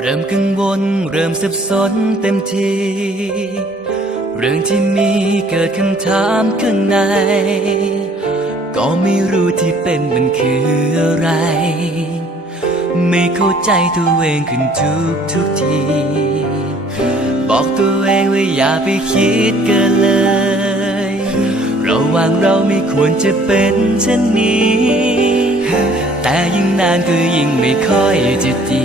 เริ่มกังวลเริ่มสับสนเต็มที เรื่องที่มีเกิดคำถามข้างใน ก็ไม่รู้ที่เป็นมันคืออะไร ไม่เข้าใจตัวเองขึ้นทุกทุกที บอกตัวเองว่าอย่าไปคิดเกินเลยระหว่างเราไม่ควรจะเป็นเช่นนี้ แต่ยิ่งนานก็ยิ่งไม่ค่อยจะดี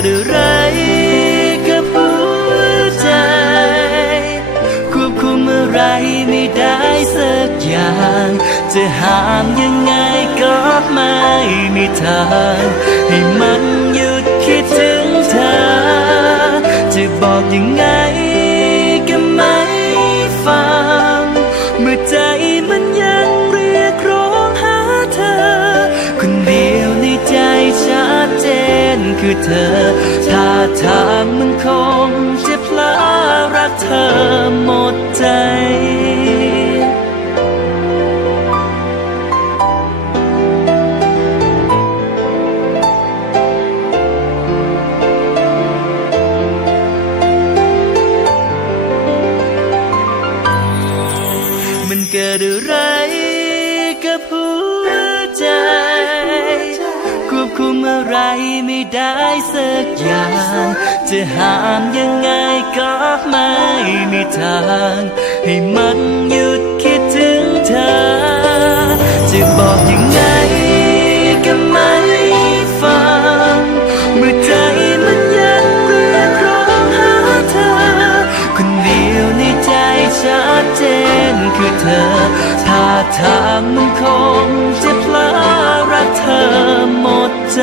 ดอะไรกับหัวใจ ควบคุมอะไรไม่ได้สักอย่าง จะห้ามยังไงก็ไม่มีทาง ให้มันหยุดคิดถึงเธอ จะบอกยังไง คือเธอท่าทางมันคงจะพลารักเธอหมดใจ มันเกิดอะไร อะไรไม่ได้สักอย่าง จะห้ามยังไงก็ไม่มีทาง ให้มันหยุดคิดถึงเธอ จะบอกยังไงก็ไม่ฟังเมื่อใจมันยังเรียกร้องหาเธอ คนเดียวในใจชัดเจนคือเธอท่าทางมันคงจะพลารัก เธอหมดใจ